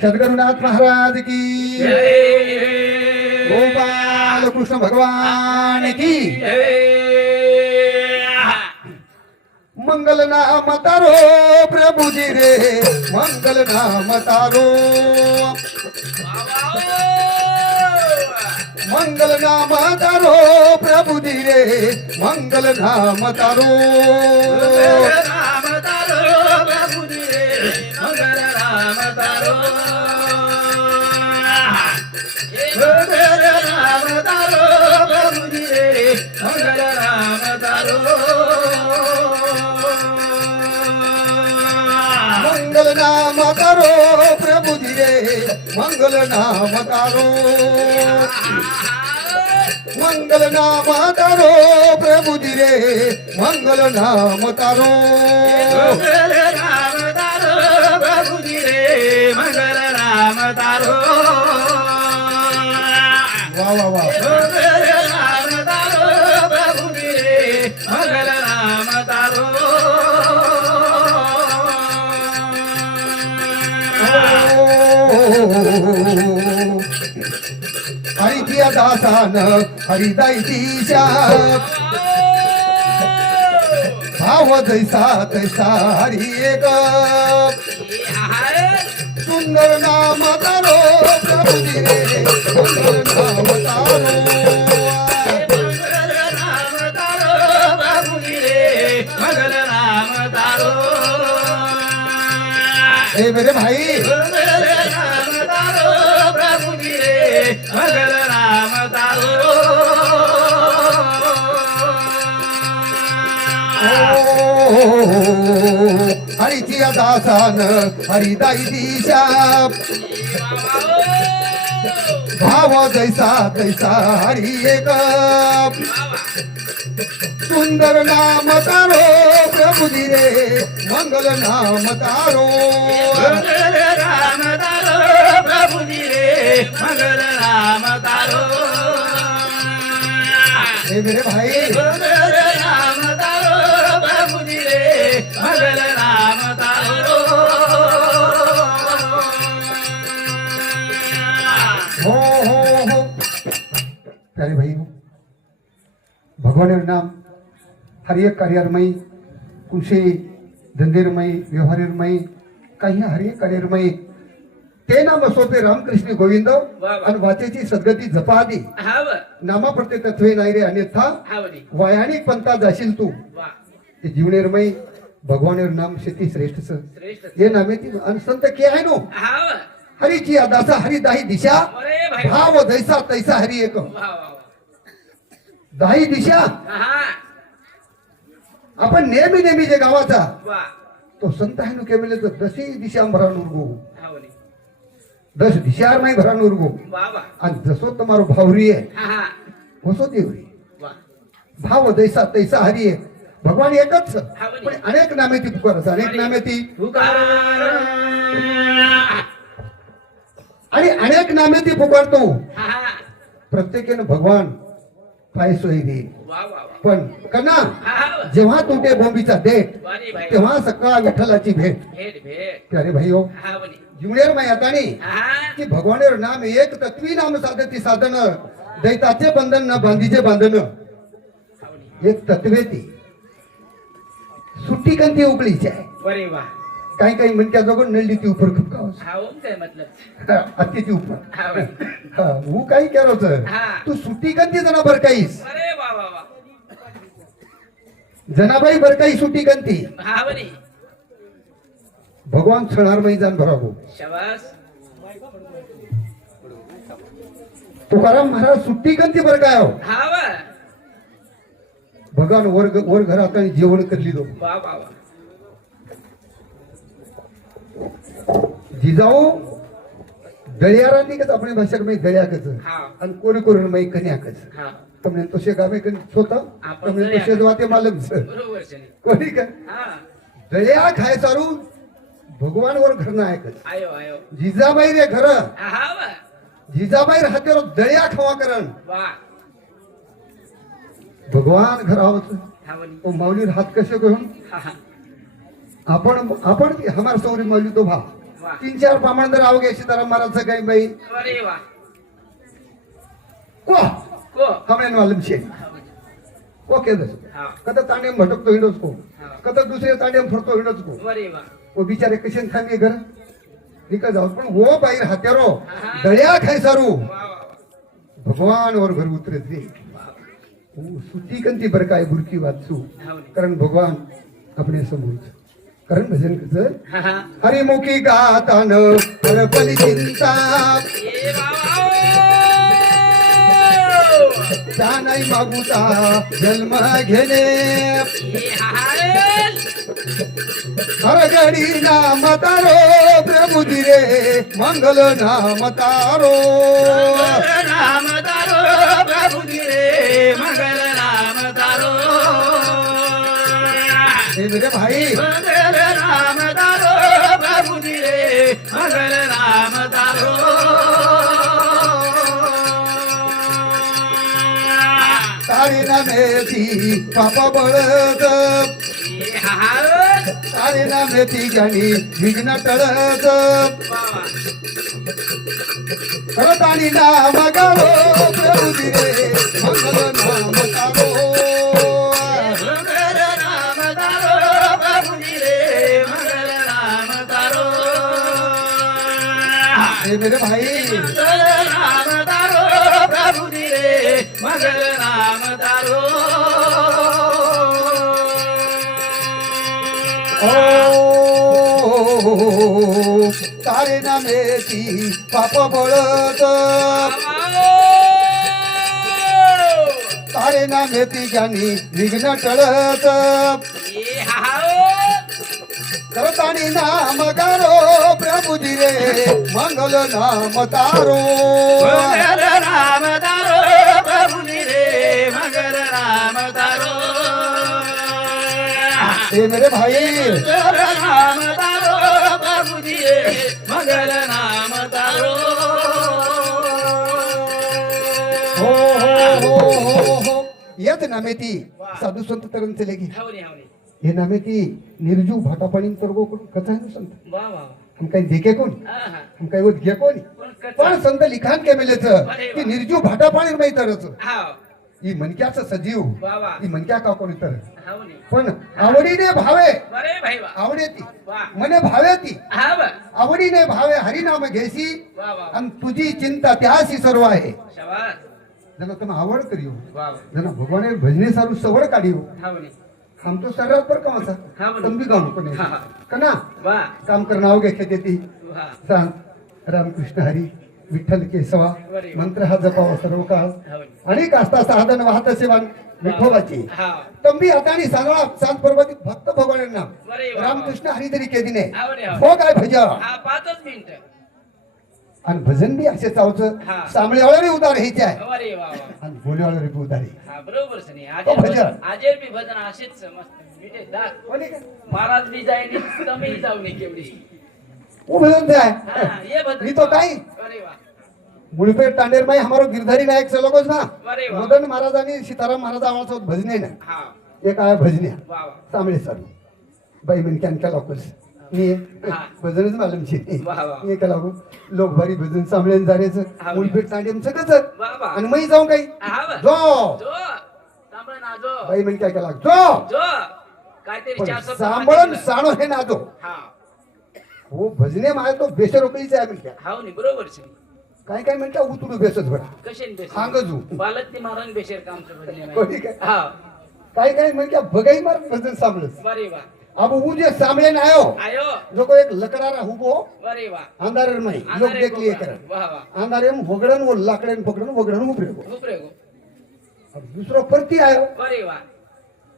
सद्गुरुनाथ महाराज की गोपाल कृष्ण भगवान की मंगल नाम तारो प्रभु जी रे मंगल नाम तारो मंगल नाम तारो प्रभु जी रे मंगल नाम तारो प्रभु जी रे मंगल नाम तारो नाम तारो प्रभु जी रे मंगल नाम तारो मंगल नाम तारो प्रभु जी रे मंगल नाम तारो मंगल नाम तारो प्रभु जी रे मंगल नाम तारो मंगल नाम तारो प्रभु जी रे मंगल नाम तारो वा वा वा मंगल नाम तारो प्रभु जी रे मंगल नाम तारो हरिया दासान हरिदाई दिशा भाव जैसा तैसा हरि एक सुंदर नाम तारो प्रभु जी रे सुंदर नाम तारो मंगल नाम तारो प्रभु जी रे मंगल नाम तारो ए मेरे भाई मंगल नाम तारो प्रभु जी रे मंगल नाम तारो हरिया दासान हरिदाई दिशा भाव जैसा तैसा हरि एक सुंदर नाम तारो प्रभु जी रे मंगल नाम तारो मंगल नाम तारो प्रभु जी रे मंगल नाम तारो हे मेरे भाई मंगल नाम तारो प्रभु जी रे मंगल नाम तारो हो प्यारे भाई भगवान नाम हर एक कार्यारमय कृषी धंदेरमय व्यवहारमय काही हर एक कार्यारमय ते नाम सोपे रामकृष्ण गोविंद आणि वाचेची सद्गती जपादी हाव नामा प्रत्येक तत्वे नाही रे अन्यथा हावली वयानिक पंथा जाशील तू वा ते जीवनेरमय भगवान नाम शेती श्रेष्ठ श्रेष्ठ ये नामे ती आणि संत के आहे नो हाव हरीची दासा हरी दाही दिशा अरे भाई भाव जैसा तैसा हरी एक वा वा दाही दिशा हा आपण नेहमी नेहमी जे गावाचा वा तो संत आहे नो केमेले तर दशी दिशा भरानुर्गो हावली 10 दिशा माई भरानुर्गो वा वा आणि जसो तुम्हारो भावरी आहे हा वसो देवरी वा भाव जैसा तैसा हरी आहे भगवान एकच पण अनेक नामे ती पुकारस अनेक नामे ती पुकार आणि अनेक नामे ती पुकारतो हा प्रत्येकाने भगवान काय सोयी देईल वा वा वा पण कना हा जेव्हा तू ते बोंबीचा देठ वाणी भाई तेव्हा सकाळ विठ्ठलाची भेट भेट भेट प्यारे भाईओ हावली जुळेर मायातानी हा की भगवानेर नाम एक तत्वी नाम साधती साधन दैताचे बंधन न बांधीचे बांधन हावली एक तत्वे ती सुट्टी कंती उकळीची आहे अरे वा काही काही म्हणत्या जगून नळली ती उपर खूप गावस हावून काय मतलब अत्तीची उपर हावली हू काही केरोच हा. तू सुट्टी कंती जना बर काहीस अरे वा वा वा जनाबाई बर काही सुट्टी कंती हावली भगवान सणारमयी जाण भरावो शाबास तुकाराम महाराज सुट्टी कंती बर काय हो हावा भगवान वर घरात आणि जेवण करली दो वा वा वा जिजाऊ दळ्यारांनी कच आपल्या भाषेत मै दळ्याकच हा आणि कोणी कोणी मै कन्याकच हा તમને તો છે ગામે કઈ છોતા તમને તો છે વાતે માલમ છે बरोबर છે કોની કે हा દળ્યા ખાય સારું ભગવાન वर ઘરના એક आयो आयो જીજાબાઈ રે ઘર हा वा જીજાબાઈ રાતે रो દળ્યા ખાવા કરણ वा भगवान घर आवत हावली ओ माऊली हात कसे घेऊन हा हा आपण आपण हमार सौरी माऊली तो भा वा. 3-4 पामण जर आवगे सीताराम महाराजचं काही बाई अरे वा को को हमेन मालूम छे ओके दस हा कदा तांडेम भटकतो हिंडोच को हा. कदा दुसरे तांडेम फरतो हिंडोच को अरे वा वो बिचारे कशेन थांबे घर निका जाऊ पण वो बाहेर हात्यारो दळ्या खाय सारू वा वा वा. भगवान वर घर उतरत रे सुती कंती बर काय बुरकी वाचू हावनी. कारण भगवान अपने समोरच कारण भजन कसं हा हा हरिमुखी गातान हरपली चिंता ए बाबा त्या नाही मागुता जन्म घेणे ए हाय हर गडी नाम तारो प्रभु दिरे मंगल नाम तारो राम तारो प्रभु रे मंगल राम तारो हे मेरे भाई मंगल राम तारो प्रभु रे मंगल राम तारो तारी नामेती पापा बळत ए हाय तारी नामेती ज्ञानी विघ्न टळत बाबा करतानी नाम गारो प्रभु दिरे मंगल नाम तारो मंगल राम तारो प्रभु रे मंगल राम तारो हे मेरे भाई मंगल राम तारो प्रभु रे मंगल राम तारो ओ तारे नामेती पाप बळत तारे नामेती ज्ञानी विघ्न टळत ए हाय करतानी नाम गारो प्रभु दिरे मंगल नाम तारो मंगल राम तारो प्रभु रे मंगल राम तारो हे मेरे भाई मंगल राम तारो प्रभु रे मंगल राम तारो हो याच नामेती साधू संत तरण चले गे हावनी हावनी हे नामेती निर्जू भाटापाणी तरगो कथा है संत वा वा हम काही देखे कोण हा हा हम काही वो घे कोण पण कथा पण संत लिखाण केलेच की निर्जू भाटापाणी माही तरच हा ही मनक्याचं सजीव वा वा ही मनक्या का कोणी तर हावनी पण आवडीने भावे अरे भाई वा आवडे ती वा मने भावे ती हा वा आवडीने भावे हरिनाम घेसी वा वा आणि तुझी चिंता त्याशी सर्व आहे शाबास जण તમે આવડ કર્યો वा જણ ભગવાને ભજને સારું સવડ કાઢ્યું हावनी આમ તો સરળ પર કમાસા હા, બોલો. તમે બી ગાણું કોને હા, હા. કના वा काम करणं आवगे खेतेती वा सांग रामकृष्ण हरी विठ्ठल केसवा बरे. मंत्र हा जपावा सर्व काळ हावनी आणि कास्ता साधन वाहत सेवान विठोबाची हा तंबी हाताने सांगळा सांत पर्वती भक्त भगवानांना बरे वा रामकृष्ण हरी तरी केदिने हावनी हावनी हो काय भज हा 5 मिनिट आणि भजन बी असे चावचं हा. सामळेवाळे बी उदार ह्याचे आहे अरे वा वा आणि बोलेवाळे बी उदार आहे हा बरोबर सनी तो भजन. आजेर बी भजन असेच मस्त मिठे दात कोणी काय? महाराज बी जाय नी तुम्ही जाऊ नी केवढी वो भजन ते आहे हा ये भजन मी तो काही अरे वा मुळपेट तांडेरमाई हमारो गिरधारी नायक से लोगोच ना अरे वा मदन महाराज आणि सीताराम महाराज आम्हाला भजने ना हा एक आहे भजन्या वा वा सामळे सारू बाई म्हण क्या लोकस मी हा. भजनच मालूम छे वा वा मी का लागू लोक भारी भजन सामळे जारेच हा. मुळपेट तांडेम सगळंच वा वा आणि मी जाऊ काही हा वा जो जो सांभाळ ना जो बाई म्हण काय केला जो जो काहीतरी पण 400 सांभळण साणो हे नादो हा हो भजने माय तो बेसरोकळीच आहे म्हणत्या हावनी बरोबर सनी काय काय म्हणत्या उतरू बेसच बडा कशेन बेस सांगजू बालक महाराज बेशेर काम भजन कोणी काय हा काय काय म्हणत्या बगाई मार भजन सामळच बरे वा अब वो जे सामळे ना आयो आयो जो को एक लकडारा हुबो बरे वा अंधारे में लोग अंधारे देख लिए को कर वा वा अंधारे में होगड़न वो लाकड़न पकड़न होगड़न उपरे को उपरे गो अब दूसरो परती आयो बरे वा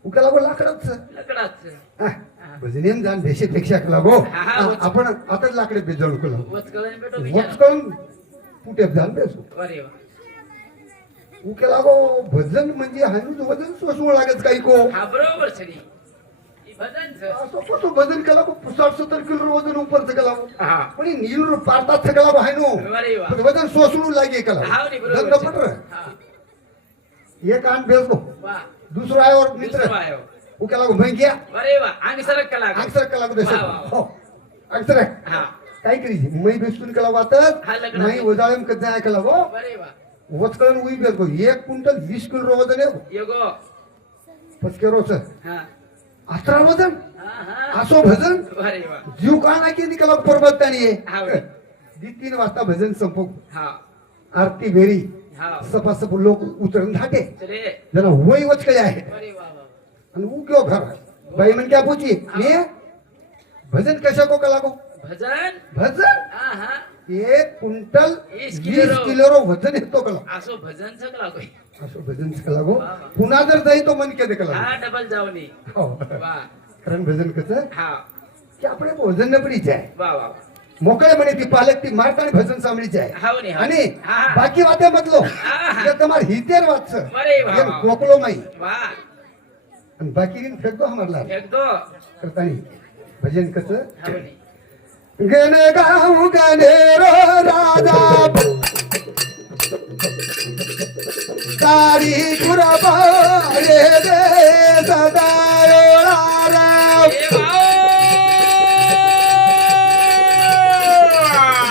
उकला को लाकड़च लकडाच भजनेम जान भेषे पेक्षा लागो हा, हा, आपण आताच लाकडे बेजळू को लागो वचकळण बेटो विचार वचकन फुटे जान बेसू बरे वा उके लागो भजन म्हणजे हानू वजन सोसू लागत काही को हा बरोबर सनी ही भजन असो कसो भजन केला को 60-70 किलो वजन उपरच केला हा पण नील पारतात केला हानू बरे वा वजन सोसू लागे केला हावनी गंग बरोबर पटर हा एक आण बेसो वा दूसरा आहे और मित्र दुसरं आहे. उके लागो मैं गया बरे वा आणि सरक कला अक्सर कला को देश वा, वा, वा. हो अक्सर हा काय करीची मै बेसून केला वाटत हा, लग्न. नाही उजाळम कधी ऐकला गो अरे वा वचकळून उई बेस गो 1 क्विंटल 20 किलो वजन आहे योगो पचके रोज हा 18 वजन हा हा असो भजन अरे वा जीव का नाही की निकला पर्वत त्याने हा. दी 3 वाजता भजन संपू हा आरती भेरी हा सपासप लोक उतरून धाटे चले जरा वय वचकळे आहे अरे वा वा आणि उग्यो घर बाई म्हण क्या पूछी ने भजन कशा को कला को भजन भजन हा हा 1 क्विंटल 20 20 किलो वजन येतो कला असो भजन सगळा कोई असं भजन कला गो पुन्हा जर जाई तो मन के कला हा डबल जावनी हो वा कारण भजन कसं हा की आपले भोजन नपडीचे आहे वा वा मोकळे म्हणे ती पालक ती मारता आणि भजन सांभळीचे आहे हावनी हा आणि हा. बाकी वाटे मधलो हा. ते तुम्हाला हितेर वाचस अरे वा वा. कोकलो माई वा आणि बाकी दिन फेकतो हमारला एकदो करतानी भजन कसं हावनी गण गाऊ गणेरो राजा तारी कुरबा रे दे सदा राम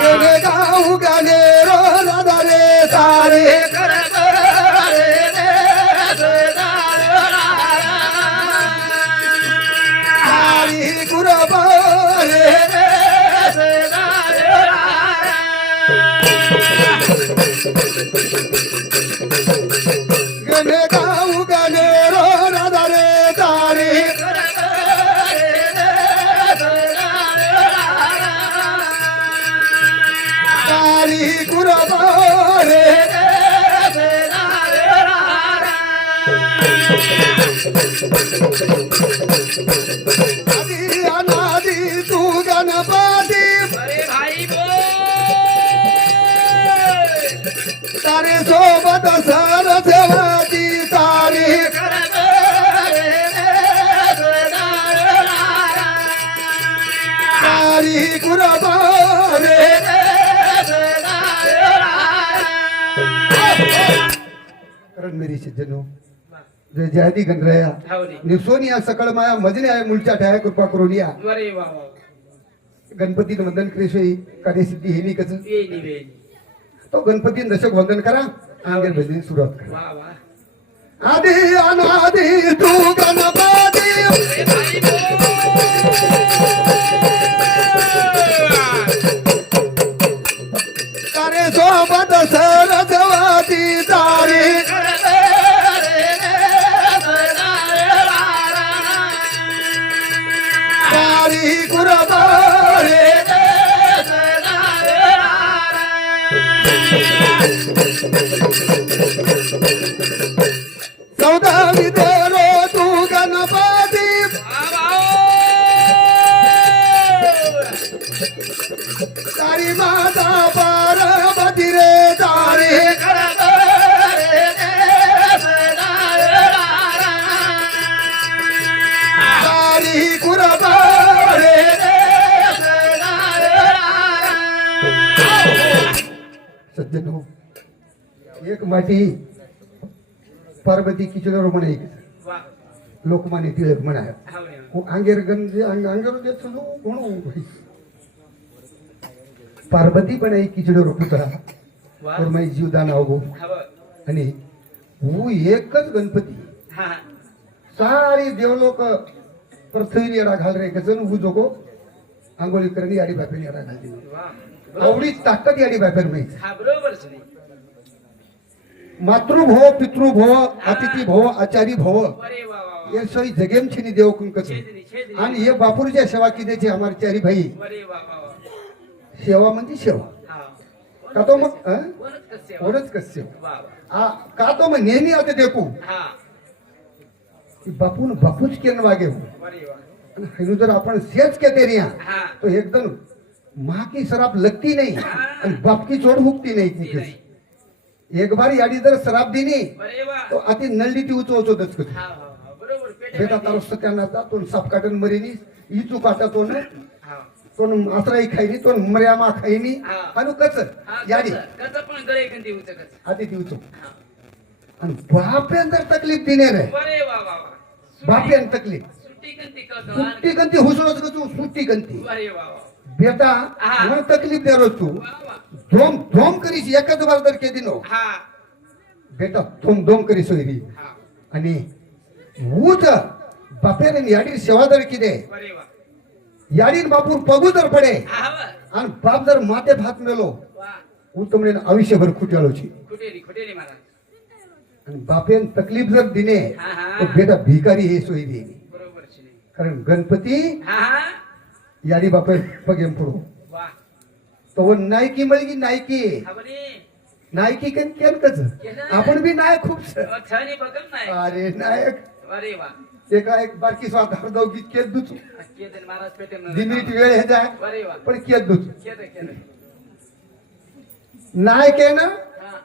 गण गाऊ गणेरो राजा रे तारी तारी कुरबा रे गण गाऊ गणेरो राजा रे तारी तारी कुरबा रे आदि अनादि तू गणपती तारे सोबत सरस्वती तारी तारी कुरबा रे कारण मेरी सज्जनो जय जयदी गणराया निसोनिया सकळ माया मजने आहे मुलच्या ठ्या कृपा करून या गणपती वंदन करेशोई कार्यसिद्धी हे कच तो गणपती दशक वंदन करा आंगेर भजनी सुरुवात करा आदि अनादि तू गणपती तारे सोबत सरस्वती तारी तारी कुरबा रे चौदा विदेरो तू गणपती तारी माता पार्वती रे तारी तारी कुरबा रे सज्जनो एक माटी पार्वती किचनवर म्हणे लोकमान्य टिळक म्हणा अंगेर गंज अंगेर देत कोण पार्वती पण एक किचडवर पुतळा और मैं जीवदान आवगो आणि वो एकच गणपती सारी देवलोक पृथ्वी येडा घाल रे कसन वो जोको आंघोळी करणी आडी बापेने येडा घालते एवढी ताकद याडी बापेर नाही मातृभव पितृभव अतिथी भव आचारी भव ये सोई जगेम छिनी देव कुंकच आणि हे बापूरच्या सेवा किदेची हमारे चारी भाई सेवा म्हणजे सेवा का तो मग ओरच कस सेवा का तो मग नेहमी आता देखू बापून बापूच केन वागे हो जर आपण सेच के तेरिया तो एकदम माँ की शराब लगती नहीं आणि बाप की चोट हुकती नहीं एक बार याडी जर शराब दिनी तो अति नल्ली ती उचवतो दच बेटा तारो सत्यानाचा तो साप काटन मरेनी इचू काटा तो न तो आसराई खाईनी तो मर्यामा खाईनी आणि कच याडी आधी ती उचव आणि बापेन जर तकलीफ दिने रे बापेन तकलीफ सुट्टी गंती हुसळच गचू सुट्टी गंती बेटा હા. મને તકલીફ દેરો છું વાહ, વાહ. ધોમ ધોમ કરીશ એક જ વાર દર કેદી નો હા બેટા ધોમ ધોમ કરીશ એવી હા અને હું જ બાપેને યાડી સેવાદર કીધે અરે વાહ યાડી બાપુ પગુદર પડે હા વાહ. અને બાપ દર માથે હાથ મેલો વાહ હું તમને આયુષ્યભર ખૂટ્યાલો છું ખુટેલી મહારાજ અને બાપેન તકલીફ જર દિને હા, હા. તો બેટા ભિખારી હે સોઈ દે બરોબર છે કારણ ગણપતિ હા હા યાડી બાપે પગે એમ પડો વાહ તો वो नायकी मळी की नायकी ખબરી नायकी केन केन कच आपण बी नायक खूप छ. છની બગલ ના अरे नायक અરે વાહ एका एक बारकी स्वाद हरदव की केत दुच કેતન મહારાજ પેટે दिमिट वेळ हे जाय અરે વાહ पण केत दुच કેતે नायक आहे ना હા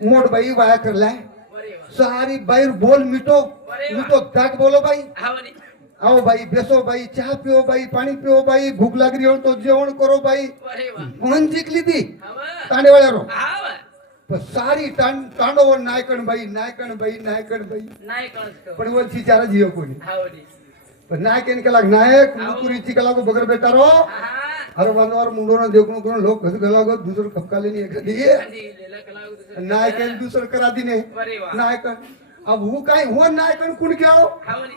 मोठ बाई वाया करलाय અરે વાહ सारी बाई बोल मिटो मिटो दाट बोलो बाई આવની आओ बाई बेसो बाई चहा पिओ बाई पाणी पिओ बाई भूक लागली हो तो जेवण करो बाई અરે વાહ म्हणून जिंकली ती આવા तांडेवाळ्यारो આવા पण सारी तांडव नायकण बाई नायकण बाई नायकण बाई નાય કણસ તો पण वरची चार जीव कोणी આવની पण नायक एन केला नायक मुकुरीची केला गो बगर बेटारो હા हर वानवार मुंडोना देखणं करून लोक घस गला गो दुसरं खपकाले नाही एखादी આંધી લેલા કલાવ नायक एन दुसरं करा दिने અરે વાહ नायकण अब हु काय हो नायकण कुण केलो આવની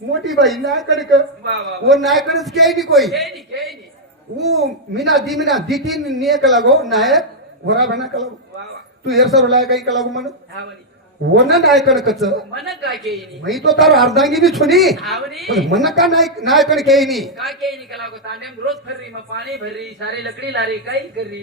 मोठी बाई नायकण कर વાહ વાહ वो नायकणच के नी कोई કેની वो मीना दी तीन निये कला गो नायक वरा बना कला गो વાહ વાહ तू हेरसर लाय काही कला गो मन આવની वो ना नायकण कच મને કા કેની मई तो तार अर्धांगी बी छुनी આવની पण मन का नायकण के नी કા કેની કલાવ તાને રોજ ફરી માં પાણી ભરી સારી લકડી લારી કાઈ કરી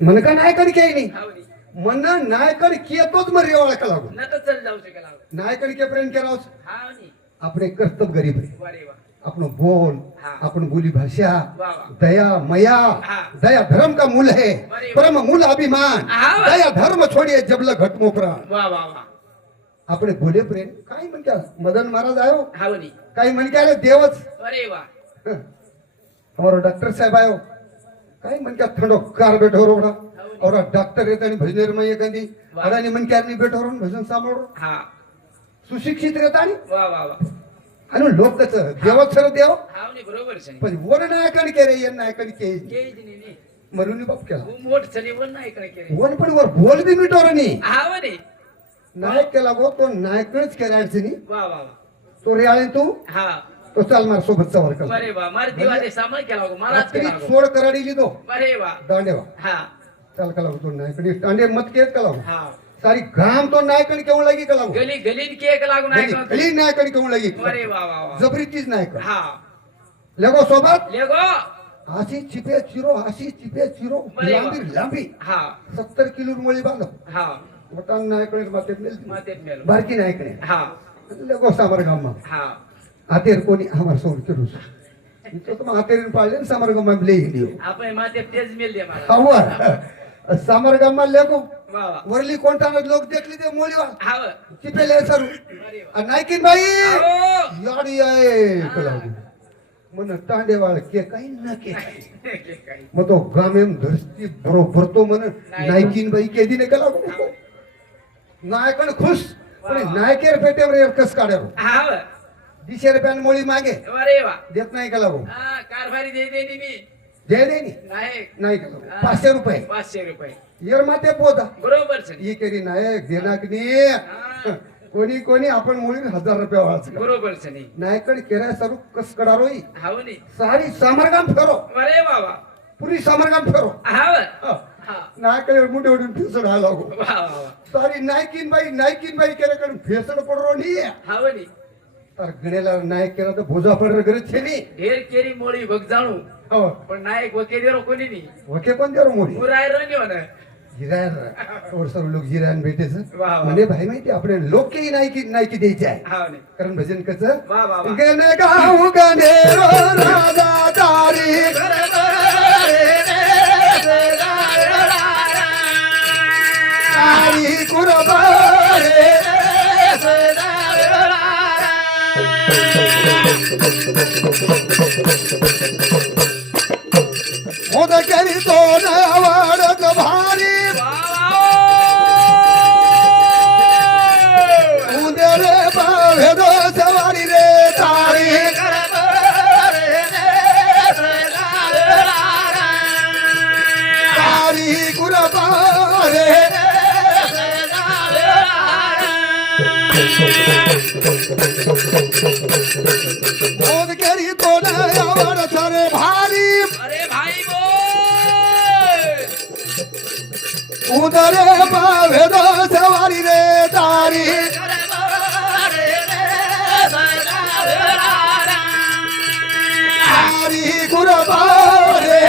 मन का नायकण के नी આવની मन नायकण केतोच मग रेवाळ कला गो ન તો ચલ જાવ છે કલાવ नायकण के प्रेम केला આવની આપણે કર્તવ્ય ગરીબ વારે વાહ આપણો બોल हाँ। अपन बोली भाषा वाह, वाह। दया मया हाँ। दया धर्म का मूल है अरे वाह। परम मूल अभिमान हाँ, वाह। दया धर्म छोड़िए जबल घट मोकरा વાહ વાહ વાહ આપણે बोले प्रेम काय म्हणत्या मदन महाराज आयो આવની काही म्हणत्या रे देवच અરે વાહ हमारो डॉक्टर साहेब आयो काही म्हणत्या थंडो कार बैठो रोडा और डॉक्टर येत आणि भजनेर मै एखादी वाह। अडाणी म्हणत्या आणि बैठो रोड भजन सांभाळो હા सुशिक्षित येत आणि વાહ વાહ વાહ आणि लोकच देवच सर देव આવની बरोबर છે पण वर नायकण के रे या नायकण के કે જ ની ની मरुनी बाप केला હું મોટ છની વન નાય કરે કે वन पण वर बोल बी मिटोर नी આવની नायक केला गो तो नायकच केला अडचणी વાહ વાહ વાહ तो रे आळे तू હા तो चाल मार सोबत सवार कर અરે વાહ મારી દિવાલે સામે કેલા મહારાજ रात्री કેલા सोड कराडी लिदो અરે वाह दांडेवा હા चाल कला तो नायकडी दांडे मत केत कला હા सारी घाम तो नायकण केवण लगी कला ગલી ગલી કે કલાક નાય કરો गली नायकण केवण लगी અરે वाह वाह वाह जबरी तीच नायक હા लगो सोबत લેગો आशी चिपे चिरो आशी चिपे चिरो बरे वा. लांबी लांबी હા 70 किलो मळी बांधो હા वटान नायकणे माते मेल માતે મેલો बारकी नायकणे હા लगो सामर गाममा હા आतेर कोणी आमार सोड करू तो तुम आतेरीन पाळले न सामर गाममा ब्ले हिडियो આપણે માતે તેજ મેલ દે મારા आवर सामर गाममा लेगो વાહ વાહ वरली कोणताना लोक देखली ते मोळीवा આવ चिपेले सरू અરે વાહ आ नायकीन बाई આવો याडी आहे कलावू मन तांडेवाळ के काही न के કે કાઈ मग तो गामेम धरती बरोबर तो मन नायकीन बाई के दिने कलावू नायकन खुश पण नायकेर पेटेवर एकच काढ्यावर આવ 200 रुपयान मोळी मागे અરે વાહ देत नाही कलावू હા कारभारी દે દેની मी दे दे नी નાયક नाही कलावू 500 रुपये 500 रुपये येर माते पोदा बरोबर છે ही केरी नायक देनाक नी હા कोणी कोणी आपण मुळी 1000 रुपये वाळच बरोबर છે ની नायकन केरा सरू कस कडारोई આવ ની सारी सामरगाम फेरो અરે વાહ વાહ पुरी सामरगाम फेरो આવ हा. હા नायकडे मुंडे उडून फेसड आला गो વાહ વાહ વાહ सारी नायकीन बाई केल्याकडे फेसड पडरो नी આવ ની तर गणेला नायक केला तर भोजा पडर गरज छे नी ढेर केरी मोळी बघ जाणू हो पण नायक वके देरो कोणी नी ओके कोण देरो मोडी मुराय रन्यो ना जिरायन और सर्व लोक जिरायन भेटेच वा, वा. म्हणजे भाई माहिती आपले लोकही नायकी द्यायची आहे हाव ने कारण भजन कस वा वा वा गण गाऊ गणेरो राजा तारी तारी कुरबारे मोद करी तो वाढत भारी उद्या रे बावे दो सवारी रे तारी मोद केरी तोड आवड सारे भारी अरे भाई बोल उदरे पावेद सवारी रे तारी तारी गुरबारे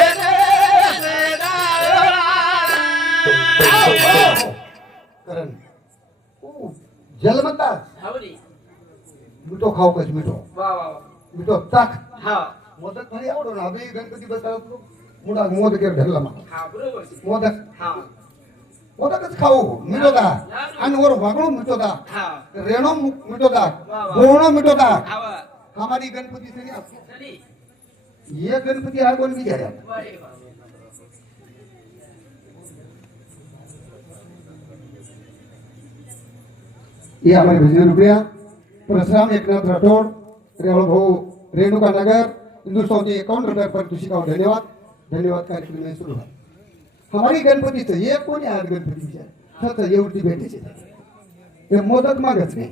करण जलमता मिठो खाऊ कच मिठो मिठो ताक मोदक भारी आवडो ना अभि गणपती बसला मुडा मोदक ढरला मा मोदक मोदकच खाऊ मिठो दा आणि वर वागळो मिठो दा रेणो मिठो दा गोणो मिठो दा हमारी गणपती से ये गणपती हा कोण विचारा ये हमारे भजन रुपया परशुराम एकनाथ राठौड़ रेवल भाऊ रेणुका नगर हिंदुस्तान के 51 रुपये पर तुझी का धन्यवाद धन्यवाद कार्यक्रम में सुरुवात हमारी गणपती ये कोण आहे आज गणपतीच्या सत एवढी भेटायची ते मोदक मागच नाही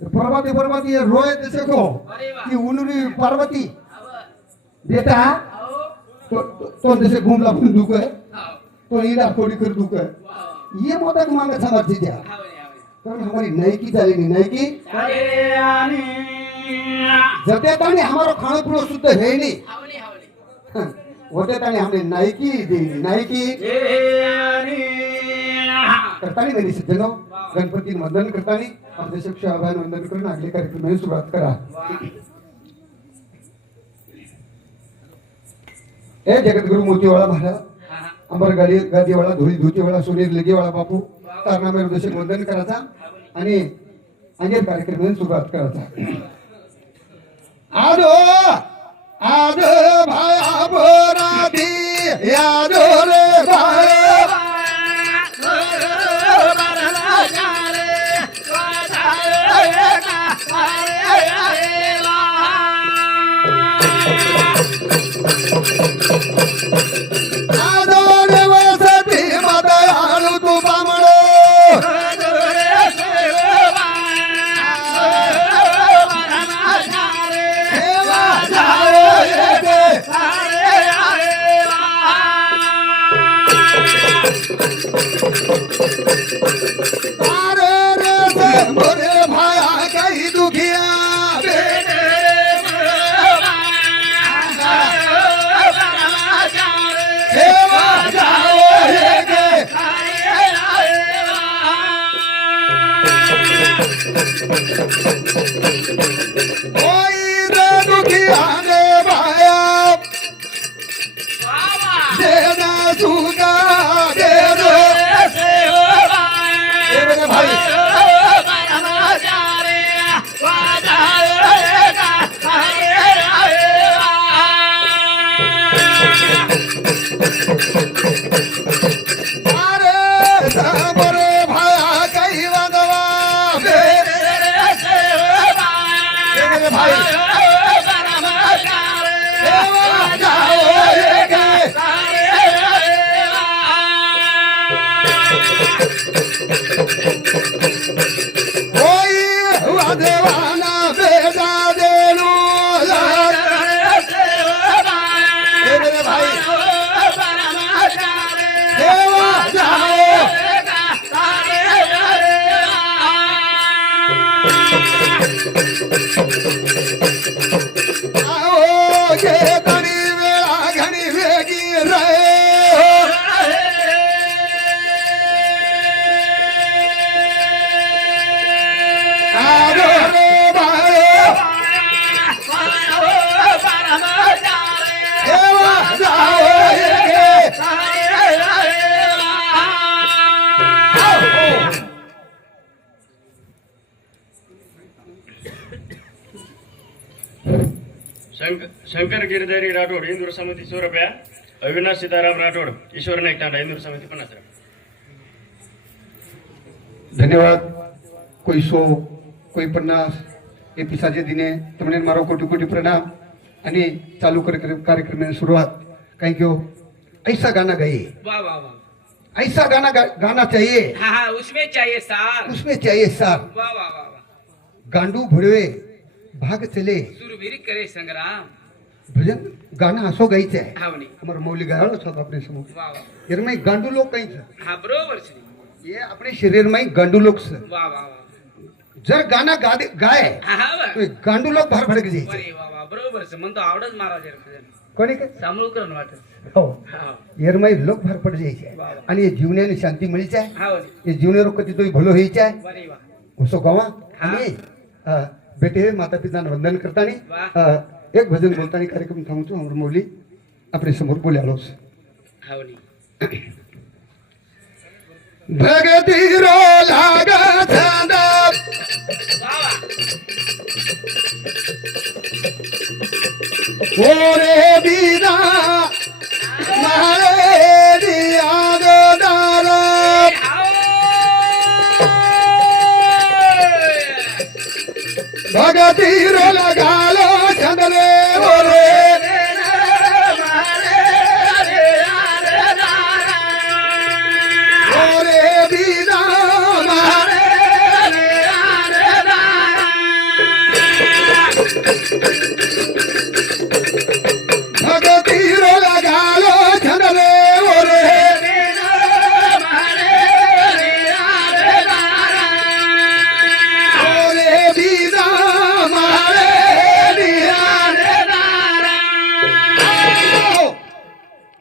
पार्वती पार्वती ये रोए जैसे को कि उन्होंने पार्वती बेटा तो जैसे घूमला पण दुख है तो ईडा थोड़ी कर दुख है ये मोदक मागत समर्थी द्या कारण हमारी नैकी झाली नाही नैकी जते ताने हमारो खाणो पिणो शुद्ध है नहीं होते ताने हमने नायकी दी नायकी करतानी मेरी सज्जनो गणपती वंदन करतानी अध्यक्ष आभार वंदन करून अगले कार्यक्रमाची सुरुवात करा ए जगतगुरु मोतीवाला महाराज अंबर गादीवाला धुळी धुतीवाला सोनेर लगेवाला बापू कारनामे उद्देश वंदन करायचा आणि अंगेर कार्यक्रमाची सुरुवात करायचा आदो आदो भाया बोरादी यादो रे भाया आदो रे वसती मदयाळू तू बामळो अरे रे से मोरे भाया कई दुखिया सेवा जाओ हे गे कोई रे दुखिया रे भाया देना सुगा दे दो मेरे भाई अरे सामरे भाया कई वगवा मेरे भाई सेवा जाओ ये गे कोई हुआ देवाना बेटा देनु मेरे भाई सेवा जाओ आओ ये घड़ी वेला घड़ी वेगी रहे आरो रे भाई सेवा जाओ ये गे शंकर गिरधारी राठोड इंदूर समिती 100 रुपया अविनाश सीताराम राठोड ईश्वर नाईक तांडा इंदूर समिती 50 रुपया धन्यवाद कोई 100 कोई 50 એ પિસાજે દિને તમને મારો કોટી કોટી પ્રણામ અને ચાલુ કાર્યક્રમની શરૂઆત કઈ ગયો ऐसा गाना गई वाह वाह वाह ऐसा गाना गाना चाहिए, हाँ हाँ उसमें चाहिए सार। उसमें चाहिए सार। वाह वाह वाह वाह। गांडू भडवे भाग चले, सुरवीर करे संग्राम। भजन गाणं असो गायचं आहे. हा म्हणे. અમાર મૌલી ગાયો છો આપણે સમૂહ वाह वाह. એરમાં ગાંડુ લોક કઈ છે, हा बरोबर છે. એ આપણે શરીરમાં ગાંડુ લોક છે. वाह वाह वाह. जर गाणं गाय हा हा वा. તો એ ગાંडू लोक भार भडक जायचे. अरे वा वा बरोबर છે. મને તો આવડે જ મારા છે. कोणी काय સાંભળું વાટે. हो હા એરમાં લોક ભાર પડી જાય છે વાહ. અને એ જીવને શાંતિ મળી જાય, હા વળી. એ જીવને કદી તો ભલો હોઈ જાય. अरे वा. उसो गावा हा. आणि बेटे माता पिताना वंदन करताना वाह. एक भजन बोलताना कार्यक्रम थांबतो. अमर मौली આપણે સમોર બોલે આલો છે. हा वળી. भगती रो लागा छंद वाह वाह. ओरे बिना मारे दियागदार भगती रो लगालो छंद रे ओरे ओरे बिना मारे भगती रो लगालो छंद रे ओरे ओरे बिना मारे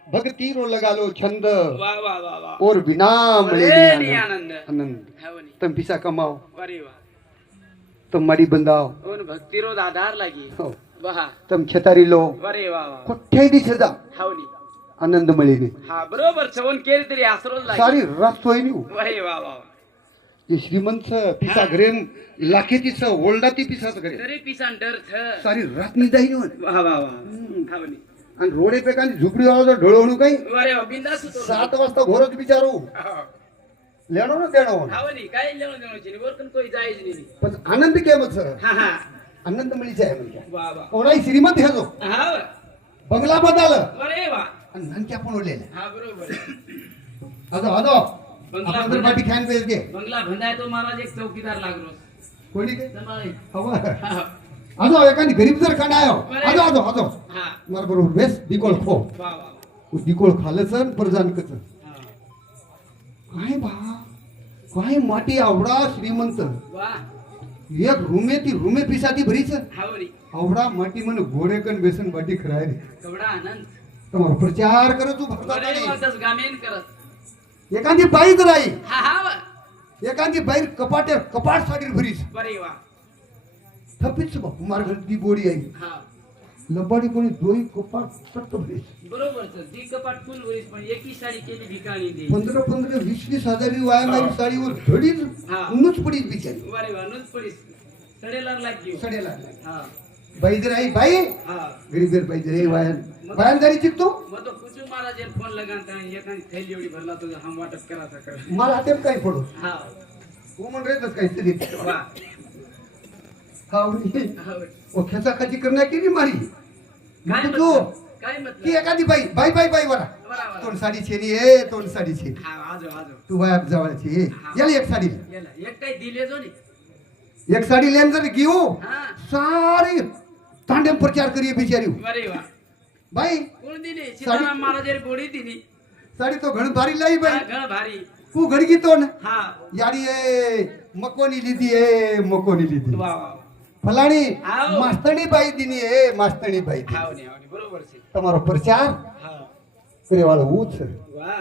भक्ति रो लगालो छंद वाह वाह वाह वाह. और बिना मिले अरे आनंद. आनंद हा वળી. तुम पिसा कमाओ, अरे वा. तुम मारी बंदाओ, कोण भक्तिरोध आधार लागी. हो. वाह. तुम छतारी लो, अरे वा वा. कुठे दिसे जा हा वળી. आनंद मिळेल. हा बरोबर सवन केली तरी आसरोच लागी. सारी रात सोय नाही. अरे वा वा वा. जे श्रीमंत पिसा घरे लाखे तिस ओल्डा ती पिसाच घरे तरी पिसान डर थ. सारी रात मी जाईन म्हणे. वाह वाह वाह. हा वળી. आणि रोडे पेकानी झुपडी वाला ढोळवणू काही अरे वा बिंदास होतो. 7 वाजता घोरच विचारू हा. लेणो ना देणो हा वળી. काय लेणं देणं नाही. वरकन कोई जायच नाही. पण आनंद केमच हा हा. आनंद मिळीच आहे म्हणजे वाह वाह. कोणाही श्रीमंत ह्याचो हा वा. बंगला बदल अरे वा. आणि नानक्या पण उरलेले हा बरोबर. अजो अजो बंगला आपण जर पाठी खान पेज घे बंगला भंडाय तो महाराज एक चौकीदार लागलो. कोणी काय सांभाळे. हवा हा अजो एकाने गरीब जर काढायो अजो अजो अजो हा. मार बरोबर बेस दिकोळ खो वाह वाह. दिकोळ खालच परजान कच हा. काय बा काय माटी आवडा श्रीमंत वाह. एक रूमे ती रूमे पिसाती भरीच हा वળી. आवडा माटी म्हण घोडे कन बेसन बाटी खराय रे कवडा आनंद. तुम्हाला प्रचार करत तू अरे भरता वाटच गामेन करत. एखादी बाई तर आई हा हा वा. एखादी बाई कपाट साडी भरीच अरे वा. थपीच बापू मार घर ती बोडी आई हा लबाडी कोणी दोई कपाट सट्ट भरीच बरोबर सर. ती कपाट फुल वरीस पण एकी साडी केली भिकाणी दे. 15-20 हजारी वाया मारी साडीवर धडीच हा. नुच पडीच बिचारी अरे वा. नुच पडीस सडेलार लागी. सडेला हा बाई जर आई बाई हा. गरीब बाई जर आई वाया जरी चिकतो मग तो कुचू महाराज फोन लगान एखादी थैली एवढी भरला तुझं हम वाटप करायचा कर. मला हातेम काय पडो हा तू म्हण रेतच काहीतरी वा. हा हा वળી. खेचा खाची करण्या केली मारी काय मग तू मतलब? काय मतलब? ती एखादी बाई बाई बाई बाई बरा बरा बरा. तोंड साडी छेनी ए तोंड साडी छेनी हा आजो आजो. तू वाया जवळची याला एक साडी याला एक काही दिले जो नी. एक साडी लेन जर घेऊ हा. सारी तांडेम प्रचार करी बिचारी अरे वा. बाई कोण दिली? सीताराम महाराज गोडी दिली. साडी तो घण भारी लाई बाई हा, घण भारी. तू घडगी तो ना हा याडी ए मकोनी लिधी ए मकोनी लिधी वा वा. फलाणी आहो. मास्तणी बाई दिनी ए मास्तणी बाई दिनी हावनी हावनी बरोबर છે. તમારો પ્રચાર હા કરે વાળો હું છે वा.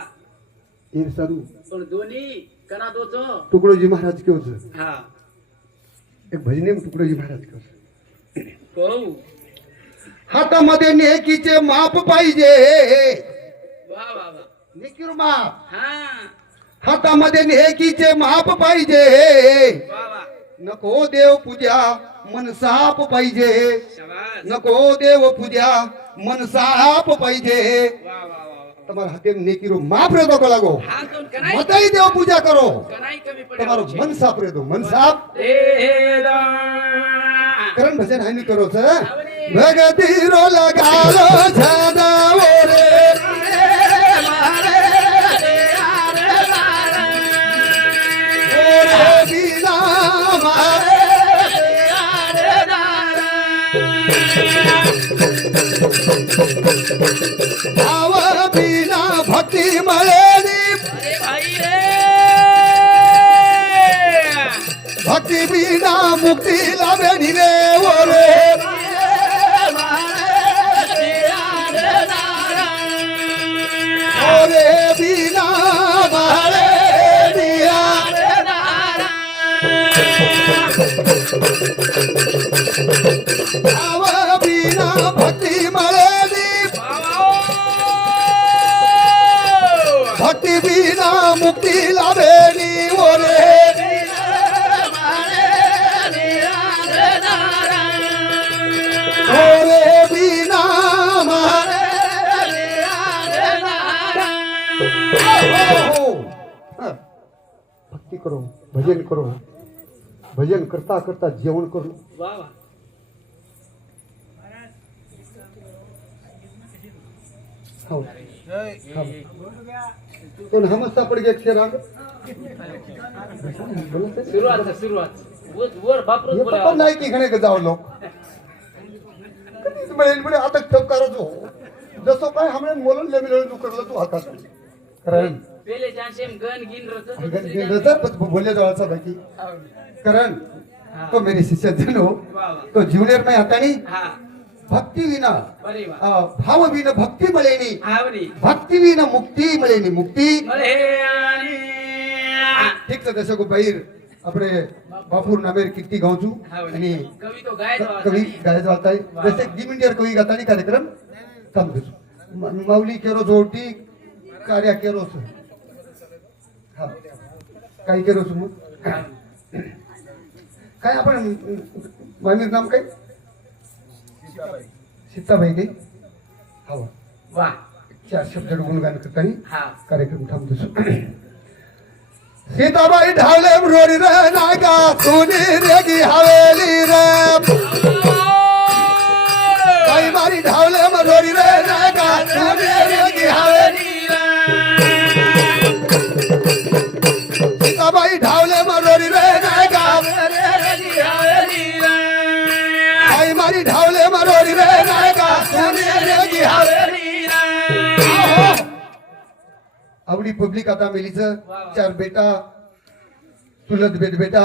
એ સારું પણ ધોની કના દો છો. ટુકડોજી મહારાજ કેવો છે હા एक भजने टुकडोजी महाराज केવો છે કહું. हातामध्ये नेकीचे माप पाहिजे वा वा वा. नेकीर माप हा हातामध्ये नेकीचे माप पाहिजे वा वा. नको देव पूजा मन साप पाहिजे शाबास. नको देव पूजा मन साप पाहिजे वा वा वा. તમારા હાથે નેકીરો માપ રહેતો કો લાગો હા તો કનાઈ મતાઈ દેવ પૂજા કરો કનાઈ કમી પડે. તમારું મન સાફ રહેતો મન સાફ એ દા. કરણ ભજન હાની કરો છે ભગતીરો લગાલો છાદાઓ રે મારે રે આરે भाव बिना भक्ती मळेनी अरे भाई रे भक्ती बिना मुक्ती लाभेनी रे ओरे ओरे बिना बाळे दिया भाव बिना भक्ती मळेनी भक्ती बिना मुक्ती लाभेनी ओरे ओरे बिना मारे भक्ती करो भजन करो भजन करता करता जेवण करो वाह वाह हो तो हमस्ता पड़ गया अक्षर आग सुरुवात वर बापरूच हे बोला पप्पा नाही की घणे जाऊ लोक कधीच मिळेल मिळेल आता ठप करायचो जसं काय हमने मोलन ले मिळून तू करलं तू आकाश कारण पहिले चांसेम गन गिन रत बोलले जवळचा बाकी कारण तो मेरे शिष्य जन हो वाह वाह तो ज्युनियर में आता नहीं हा भक्ती विना बरे वाह भाव विना भक्ती मिळेनी आवडी भक्ती विना मुक्ती मिळेनी मुक्ती मले आणि ठीक છે દર્શકો બહાર આપણે બાપુર નામેર કીર્તિ ગાઉં છું અને कवी तो गाय तो कवी गायचा होता है जसे दिमिंडियर कवी गातानी कार्यक्रम थांबतो माऊली केरो जोटी कार्य केरो सु हा काय केरो सु मग काय आपण मामीर नाम काय सीताबाई नाही हा वाह 4 शब्द गुणगान करतानी हा कार्यक्रम थांबतो सीताबाई ढावले रोरी रे नागा सुनी रेगी हवेली रे बाई मारी ढावले रोरी रे नागा सुनी रेगी हवेली सीताबाई ढावले रोरी रे नागा बाई मारी ढावले रोरी रे नागा सुनी रेगी हवेली आवडी पब्लिक आता मेलीचं 4 बेटा चुलत बेटा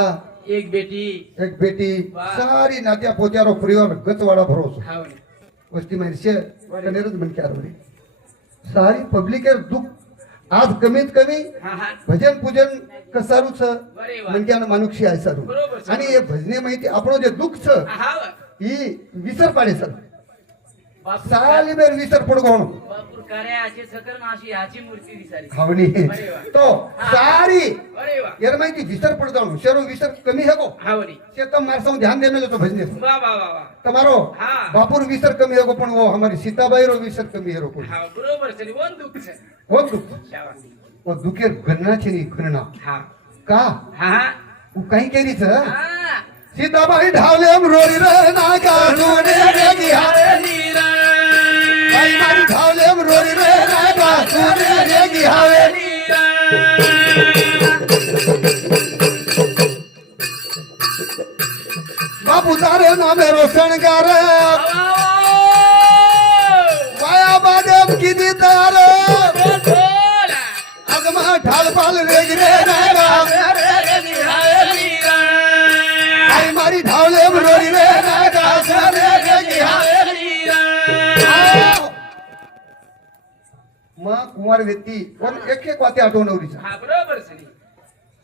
एक बेटी एक बेटी वाह. सारी नात्या पोत्यारो परिवार गचवाडा भरोसा हाव वस्ती माणसे कनेरच म्हणके आरवरी सारी पब्लिक दुःख आज कमीत कमी हा हा भजन पूजन कसारूच बरे वा. म्हणजे मानुक्षी आहे सारू बरोबर, सर. आणि हे भजने माहिती आपण जे दुःख छ हाव ही विसर पाडे सर बापूर साली बेर विसर पडगोण बापूर कार्या असे सकल माशी याची मूर्ती दिसारी खावणी बरे वा. तो सारी अरे वा यार माहिती विसर पड जाणू शरो विसर कमी है को हावरी से तो मारसा ध्यान देने तो भजने वाह वाह वाह वाह તમારો હા. બાપુર વિસર કમી હેગો પણ વો हमारी सीताबाई रो विसर कमी हेरो पण हाव बरोबर सरी वन दुःख छे हो दुख शाबास वो दुखेर गन्नाची नी खणना हा का हा हा वो काही केली छ हा सीताबाई ढावले रोरी रे नागा सोने रेगी हावेली बाई मारी ढावले रोरी रे नागा सोने रेगी हावेली बापू तारे नामे रो शणगार वाया बादेव किती तार अगमा ढाल पाल रेगी रे नागा आई मारी ढावले रोरी रे नागा सोने रेगी हावेली मग कुमार व्यक्ती पण एक वाते आठवणवरीचा हा बरोबर सरी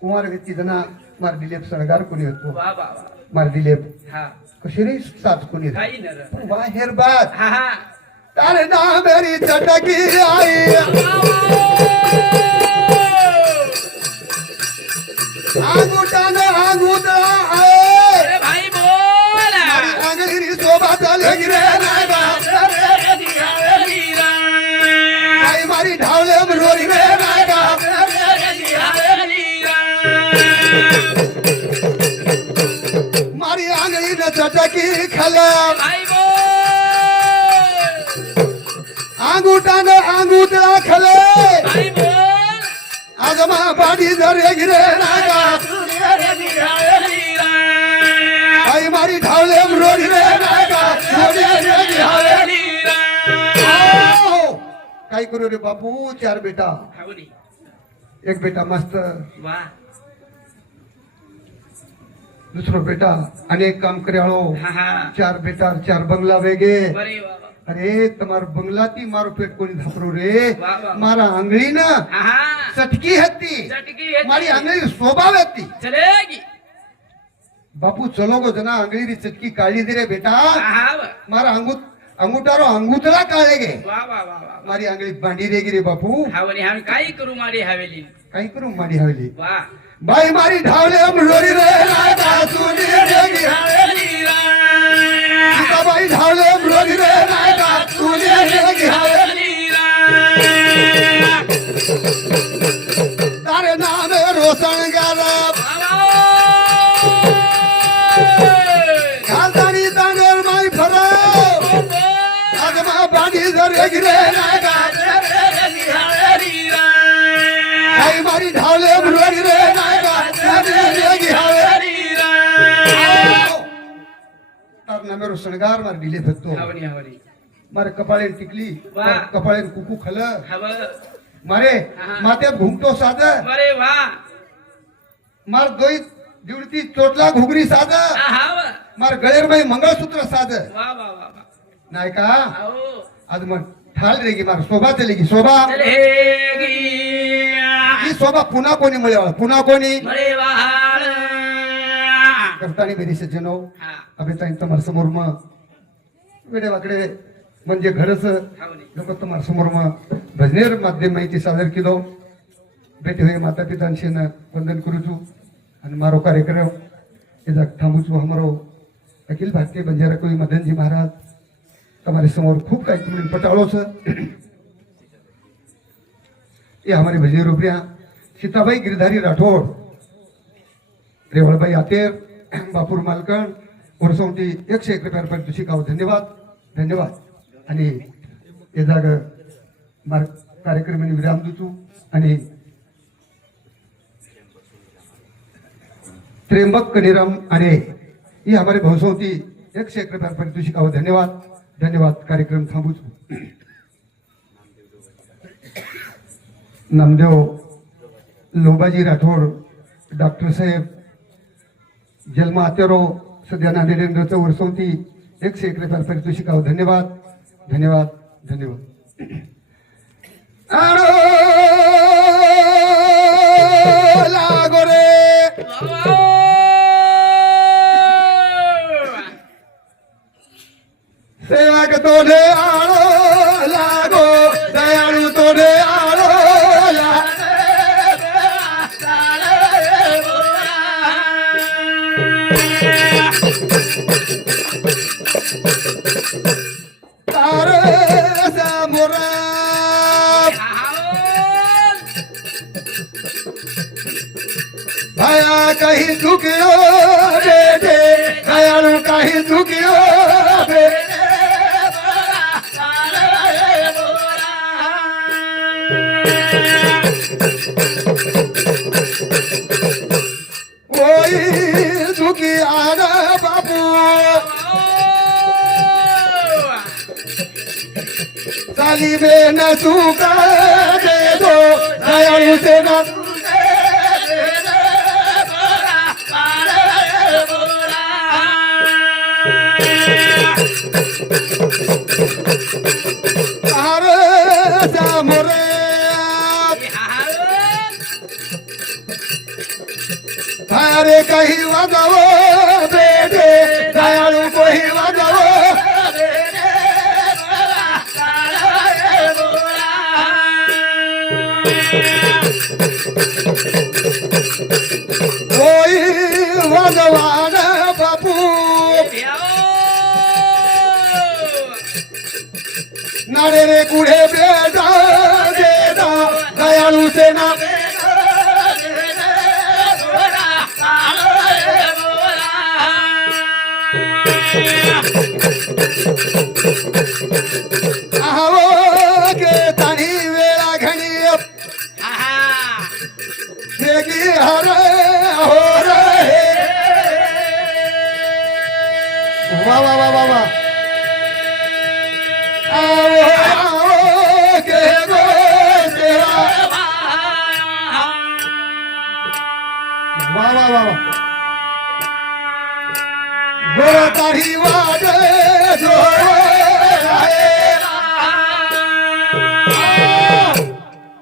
कुमार व्यक्ती जना मार दिलेप सणगार कोणी होतो वाह वाह वाह मार दिलेप हा कशी रे साथ कोणी काही नर बाहेर बात हा हा तारे ना मेरी चटकी आई आंगूठा ने आंगूठा आए अरे भाई बोल आंगली शोभा चले गिरे नागा आई मारी ढावले रोरी रे नागा मारी आंगली ने चटकी खले आंगूठा ने आंगूठा खले आगमा बाडी धरे गिरे नागा आई मारी ढावले रोरी रे नागा काय करू रे बापू 4 बेटा हावनी एक बेटा मस्त वा दुसरो बेटा अनेक काम કર્યાળો हा हा 4 बेटा 4 બંગલા વેગે बरे वा અરે તમારો બંગલાથી મારો પેટ કોની ધાપરો રે વાહ, વાહ. મારા આંગળી ના हा हा સટકી હતી चटकी येते. મારી આંગળી સ્વભાવ હતી चलेगी બાપુ ચલો ગો जना આંગળી રી ચટકી કાઢી દે રે બેટા हा हा वा મારા અંગૂઠારો અંગૂઠડા કાઢે ગે वा वा वा वा મારી આંગળી બાંધી રેગી રે બાપુ हावनी हम काय करू मारी हवेली કઈ કરું મારી હવેલી वा બાઈ મારી ઢાવલે અમરોરી રે રાજા સુની રેગી हवेली रा બાઈ ઢાવલે અમરોરી રે રાજા સુની રેગી हवेली रा તારે નામે રોશન ગારા ખાનદાની તાંડર માઈ ફરો આજમાં બાંધી રેગી રે રાજા આઈ મારી ઢાવલે અમરોરી રે રાજા સુની રેગી હવેલી તાર નામેરો શણગાર માર ડીલે થતો हावनी हावनी મારે કપાળે ટીકલી વાહ. કપાળે કુકુ ખલ हव મારે હા. માથે ઘૂમટો સાદર बरे वा માર દોઈ દીવડતી ચોટલા ઘૂઘરી સાદર हा हाव માર ગળેરમાં મંગળસૂત્ર સાદર वा वा वा वा નાયકા आओ આજ મન ઠાલ રેગી માર શોભા ચલેગી શોભા चलेगी ઈ શોભા પુના કોની મળ્યા પુના કોની बरे वाळ કરતાની બેરી સજ્જનો हा હવે તાઈ તમારા સમોરમાં वेडे वाकडे म्हणजे घडच हावनी लोक तुम्हाला समोरमा भजनेर माध्यम माहिती सादर केलो भेट होई माता पितांशी वंदन करू છું અને મારો કાર્યક્રમ એ થાંભું છું અમારો અખિલ ભારતીય બંજારા કોઈ મદનજી મહારાજ તમારી સમોર ખૂબ કાંઈ તમને પટાળો છે એ અમારી ભજની રૂપિયા સીતાભાઈ गिरधारी राठोड रेवळभाई आतेर बापूर मालकण वर्षोंती 101 रुपयापर्यंत शिकाव धन्यवाद धन्यवाद आणि हे जाग मार कार्यक्रमाने विराम देतो आणि त्र्यंबक कनिराम आणि ही हमारे भाऊसोंती 101 रुपयापर्यंत शिकाव धन्यवाद धन्यवाद कार्यक्रम थांबू છું नामदेव लोबाजी राठोड डॉक्टर साहेब जन्म आत्यारो सध्या नांदेडेंद्रचं वर्षोंती 101 रुपयापर्यंत शिकाव धन्यवाद धन्यवाद धन्यवाद आणो लागो रे सेवक तोडे आणो लागो दयाळू तोडे आणो तार समोर भया काही चुकियो बेटे दयाळू काही चुकियो बेटे ओई चुकी आना बापू साली में न चूका दे दो दयालु से न तारे समोरे तारे कहीं वाजावो बेटे दयालु कोई वाजावो कोई भगवान बापू नारे रे कुड़े बेटा बेटा दयालु से ना आओ के तनी वेला घणी बेगी हर हो रहे वाह वाह वाह वाह वाह आओ आओ के गो वा वा वा वा गोरा तारी वाजे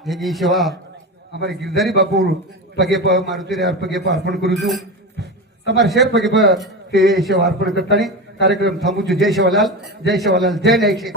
हे गी सेवा અમારે ગિરધારી બાપુ પગે મારુતિ રે પગે અર્પણ કરું છું તમારે શેર પગે તે સેવા અર્પણ કરતા કાર્યક્રમ થાંભું છું જય સેવાલાલ જય નાયક છે